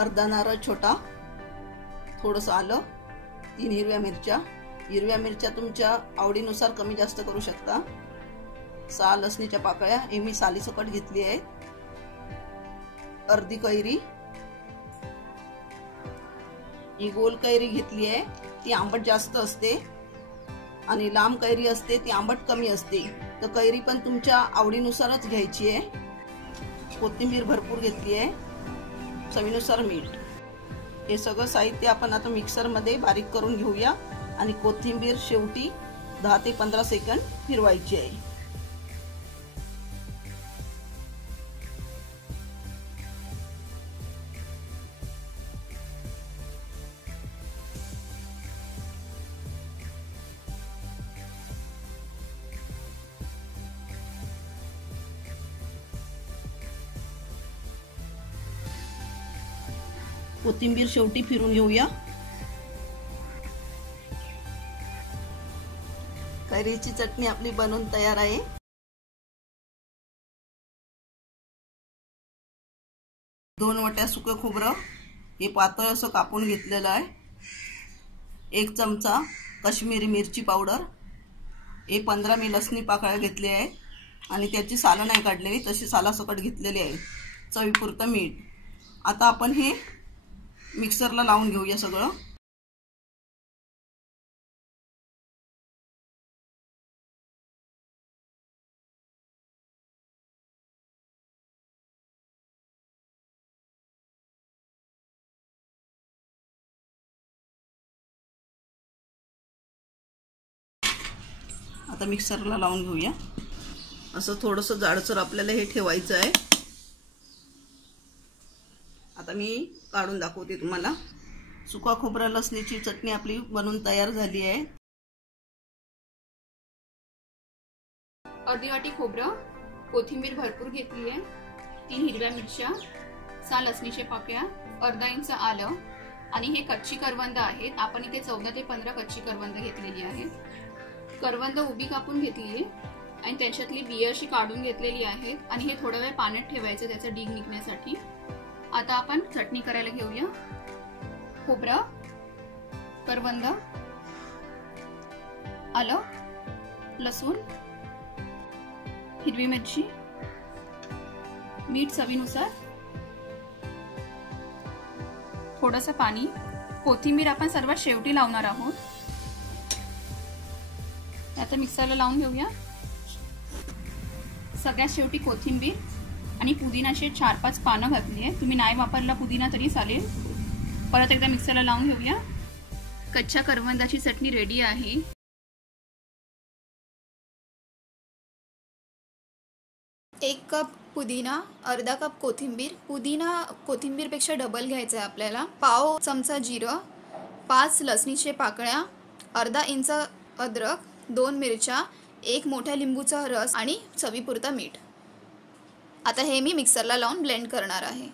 अर्धा नारळ छोटा, थोडंसं आलं, 3 हिरव्या मिरच्या, हिरव्या मिरच्या तुमच्या आवडीनुसार कमी जास्त करू शकता, 6 लसणीच्या पाकळ्या, हे मी सालीसकट घेतली आहे, अर्धी कैरी, ही गोल कैरी घेतली आहे, ती आंबट जास्त असते आणि लांब कैरी असते ती आंबट कमी असते, तर कैरी पण तुमच्या आवडीनुसारच घ्यायची आहे। कोथिंबीर भरपूर घेतली आहे, चवीनुसार मीठ। हे सगळं साहित्य आपण आता मिक्सर मध्ये बारीक करून घेऊया आणि कोथिंबीर शेवटी 10 ते 15 सेकंद फिरवायची आहे। कोथिंबीर शेवटी फिरून घेऊया। कैरीची चटणी आपली बनवून तयार आहे। 2 वाट्या सुकं खोबरं हे पातळ असं कापून घेतलेलं आहे, 1 चमचा काश्मीरी मिरची पावडर, हे 15 मी लसणी पाकळ्या घेतली आहे आणि त्याची सालं नाही काढलेली, तशी सालासकट घेतलेली आहे, चवीपुरतं मीठ। आता आपण हे मिक्सरला लावून घेऊया सगळं। आता मिक्सरला लावून घेऊया, असं थोडंसं जाडसर आपल्याला हे ठेवायचं आहे। आता मी काढून दाखवते तुम्हाला। सुका खोबरा लसणीची चटणी आपली बनवून तयार झाली आहे। अर्धी वाटी खोबरं, कोथिंबीर भरपूर घेतली आहे, 3 हिरव्या मिरच्या, 6 लसणीच्या पाकळ्या, अर्धा इंच आलं आणि हे कच्ची करवंद आहेत। आपण इथे 14 ते 15 कच्ची करवंद घेतलेली आहेत। करवंद उभी कापून घेतली आहे आणि त्याच्यातली बिया अशी काढून घेतलेली आहेत आणि हे थोडा वेळ पाण्यात ठेवायचं त्याचा डीग निघण्यासाठी। आता आपण चटणी करायला घेऊया। खोबरं, करवंद, आलं, लसूण, हिरवी मिरची, मीठ चवीनुसार, थोडंसं पाणी, कोथिंबीर आपण सर्वात शेवटी लावणार आहोत। आता मिक्सरला लावून घेऊया। सगळ्यात शेवटी कोथिंबीर आणि पुदिनाचे 4-5 पानं घातली आहे, तुम्ही नाही वापरला पुदिना तरी चालेल। परत एकदा मिक्सरला लावून घेऊया। कच्च्या करवंदाची चटणी रेडी आहे। 1 कप पुदिना, अर्धा कप कोथिंबीर, पुदिना कोथिंबीरपेक्षा डबल घ्यायचं आहे आपल्याला, पाव चमचा जिरं, 5 लसणीचे पाकळ्या, अर्धा इंच अद्रक, 2 मिरच्या, 1 मोठ्या लिंबूचा रस आणि चवीपुरतं मीठ। आता हे मी मिक्सरला लावून ब्लेंड करणार आहे।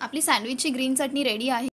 आपली सँडविचची ग्रीन चटणी रेडी आहे।